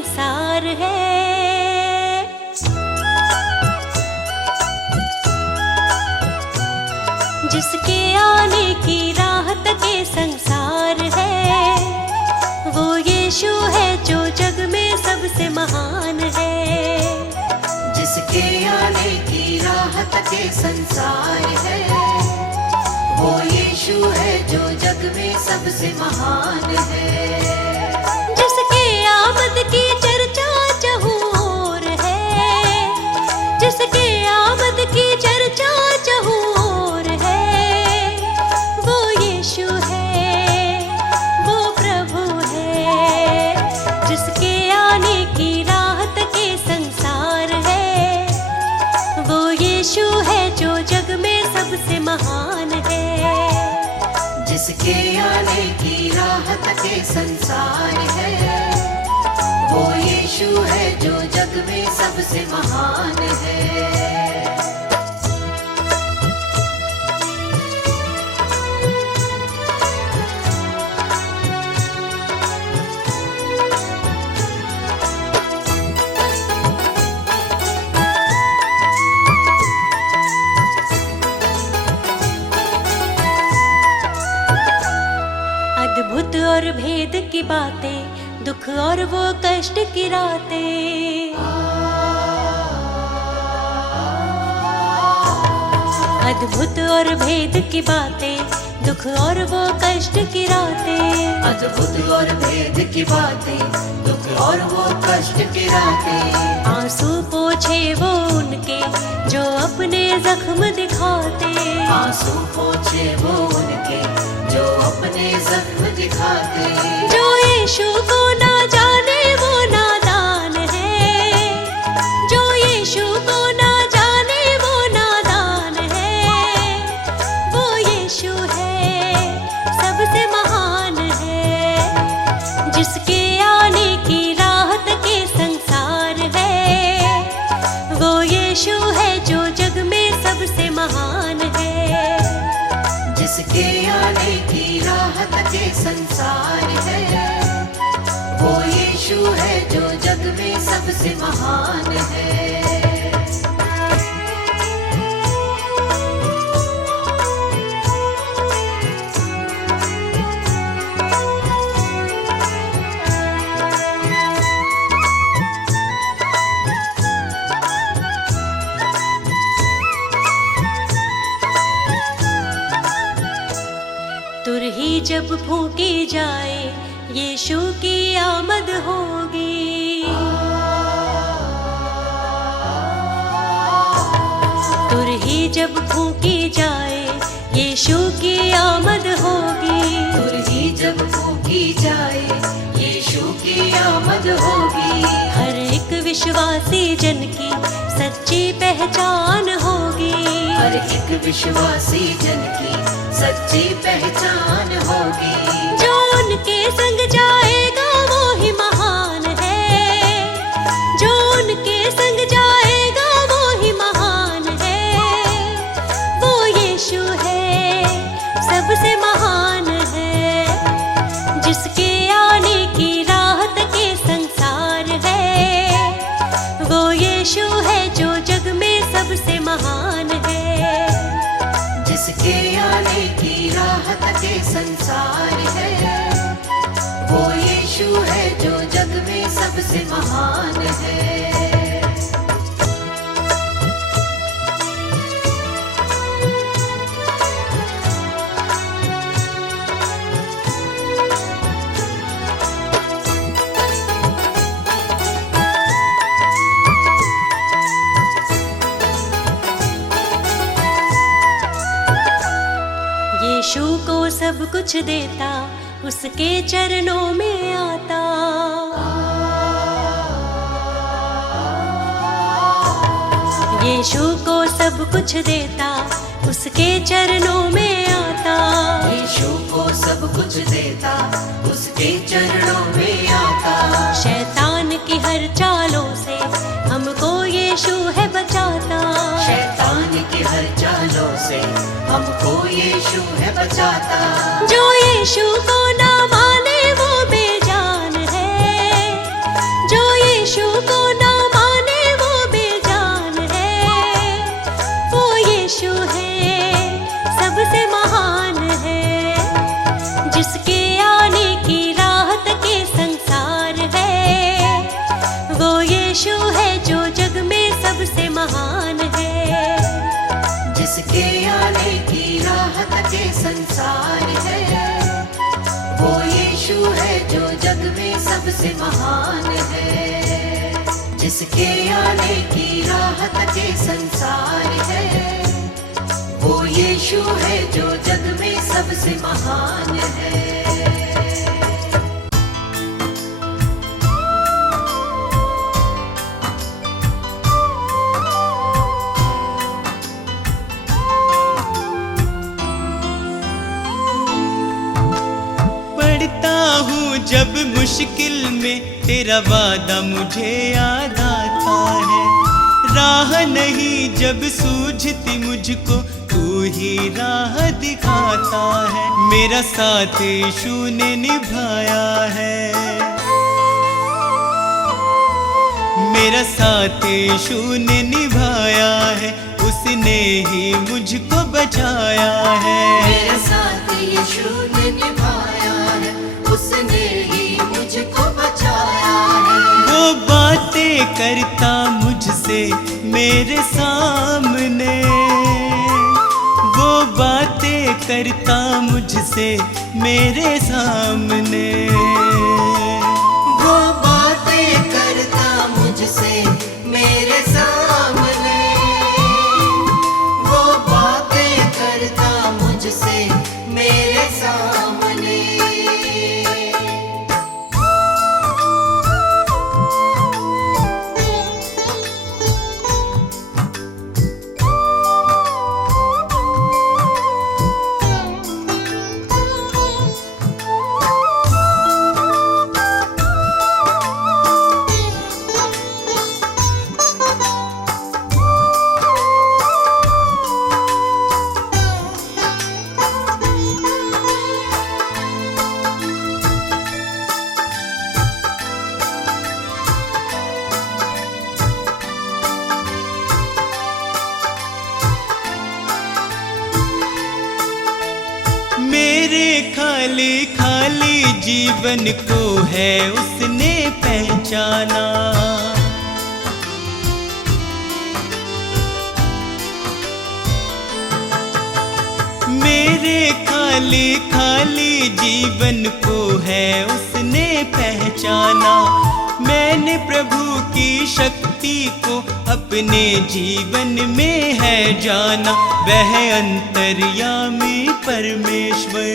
संसार है। जिसके आने की राह तक ये संसार है, वो यीशु है जो जग में सबसे महान है। जिसके आने की राह तक ये संसार है, वो यीशु है जो जग में सबसे महान है। जिसके आमद की चर्चा चहुँ ओर है, जिसके आमद की चर्चा चहुँ ओर है, वो यीशु है, वो प्रभु है। जिसके आने की राह तक ये संसार है, वो यीशु है जो जग में सबसे महान है। जिसके आने की राह तक ये संसार है, वो यीशु है जो जग में सबसे महान है। अद्भुत और भेद की बातें, दुख और वो कष्ट की रातें। अद्भुत और भेद की बातें, दुख और वो कष्ट की रातें। अद्भुत और भेद की बातें, दुख और वो कष्ट की रातें। आंसू पोछे वो उनके जो अपने जख्म दिखाते। आंसू पोछे वो उनके जो अपने जख्म दिखाते। जो यीशु को ना जाने वो नादान है, जो यीशु को ना जाने वो नादान है। वो यीशु है, सबसे महान है। जिसके आने की राह तक ये संसार है, वो यीशु है जो जग में सबसे महान है। जिसके आने की राह तक ये संसार है, वो यीशु है जो जग में सबसे महान है। तुरही जब फूकी जाए, यीशु की आमद होगी। तुरही जब फूकी जाए, यीशु की आमद होगी। तुरही जब फूकी जाए, यीशु की आमद होगी। हर एक विश्वासी जन की सच्ची पहचान होगी। हर एक विश्वासी जन की सच्ची पहचान होगी। जो उनके संग जाएगा वो ही महान है, जो उनके संग जाएगा वो ही महान है। वो यीशु है, सबसे महान है। जिसके आने की राह तक ये संसार है, वो यीशु है जो जग में सबसे महान है। जिसके आने की राह तक ये संसार है, वो यीशु है जो जग में सबसे महान है। यीशु को सब कुछ देता, उसके चरणों में आता। यीशु को सब कुछ देता, उसके चरणों में आता। यीशु को सब कुछ देता, उसके चरणों में आता। शैतान की हर चालों से हमको यीशु है बचाता। शैतान की हर चालों से हमको यीशु है बचाता। जो यीशु को ना माने वो बेजान है, जो जिसके आने की राहत के संसार है। वो यीशु है जो जग में सबसे महान है। जिसके आने की राहत के संसार है, वो यीशु है जो जग में सबसे महान है। जिसके आने की राहत के संसार है, वो यीशु है जो जग में सबसे महान है। पढ़ता हूँ जब मुश्किल में तेरा वादा मुझे याद आता है। राह नहीं जब सूझती मुझको तू ही राह दिखाता है। मेरा साथ यीशु ने निभाया है। मेरा साथ यीशु ने निभाया है। उसने ही मुझको बचाया है। मेरा साथ यीशु ने निभाया है, उसने ही मुझको बचाया है। वो बातें करता मुझसे मेरे सामने। वो बातें करता मुझसे मेरे सामने। वो बातें करता मुझसे मेरे सामने। वो बातें करता मुझसे मेरे सामने। मेरे खाली खाली जीवन को है उसने पहचाना। मेरे खाली खाली जीवन को है उसने पहचाना। मैंने प्रभु की शक्ति को अपने जीवन में है जाना। वह अंतर्यामी परमेश्वर,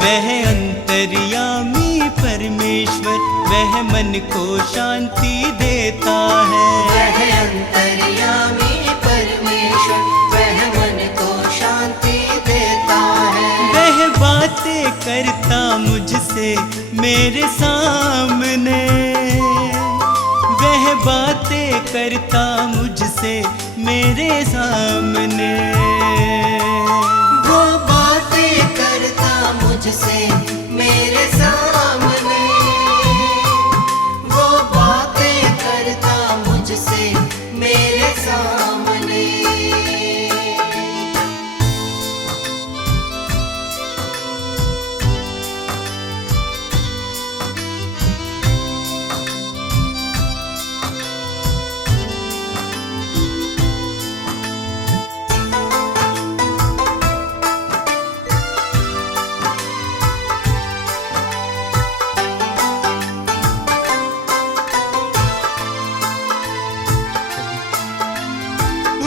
वह अंतर्यामी परमेश्वर, वह मन को शांति देता है। वह अंतर्यामी परमेश्वर, वह मन को शांति देता है। वह बातें करता मुझसे मेरे सामने। वह बातें करता मुझसे मेरे सामने। वो बातें करता मुझसे मेरे सामने। वो बातें करता मुझसे मेरे सामने।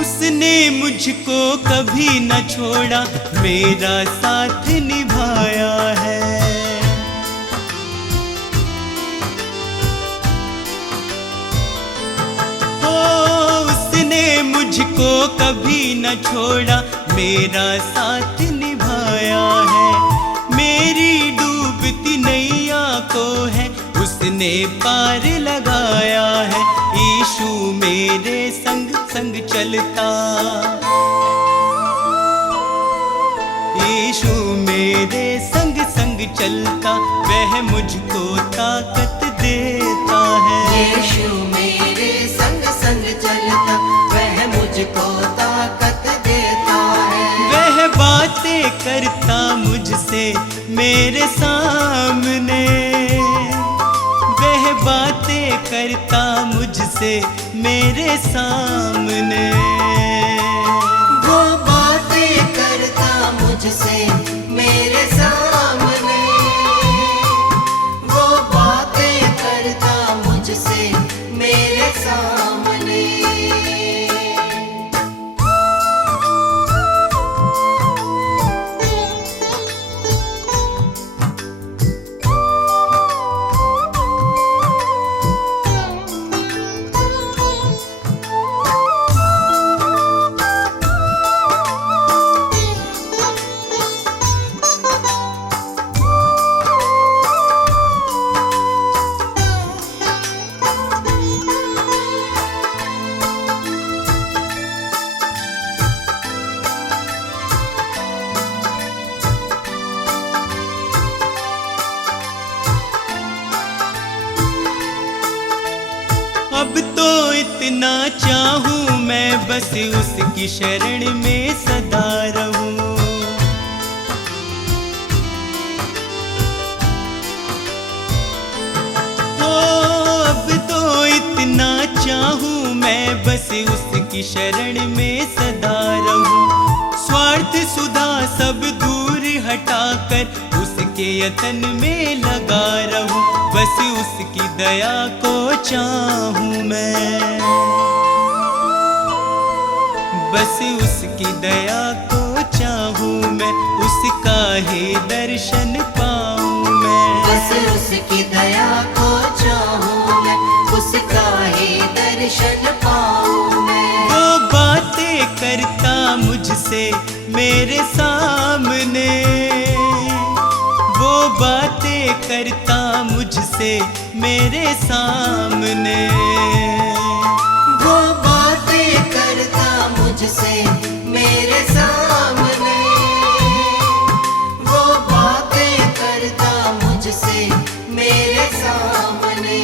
उसने मुझको कभी न छोड़ा, मेरा साथ निभाया है। ओ उसने मुझको कभी न छोड़ा, मेरा साथ निभाया है। मेरी डूबती नैया को है उसने पार लगाया है। यीशु मेरे संग संग चलता, यीशु मेरे संग संग चलता, वह मुझको ताकत देता है। यीशु मेरे संग संग चलता, वह मुझको ताकत देता है। वह बातें करता मुझसे मेरे सामने, वह बातें करता मुझसे मेरे सामने। वो बातें करता मुझसे मेरे सामने, वो बातें करता मुझसे मेरे सामने। अब तो इतना चाहूं मैं बस उसकी शरण में सदा रहूं। ओ अब तो इतना चाहूं मैं बस उसकी शरण में सदा रहूं। स्वार्थ सुधा सब दूर हटाकर उसके यतन में लगा रहूं। बस उसकी दया को चाहूं मैं, बस उसकी दया को चाहूं मैं, उसका ही दर्शन पाऊं मैं। बस उसकी दया को चाहूं मैं, उसका ही दर्शन पाऊं मैं। वो बातें करता मुझसे मेरे सामने, वो बातें करता मुझसे मेरे सामने। वो बातें करता मुझसे मेरे सामने, वो बातें करता मुझसे मेरे सामने।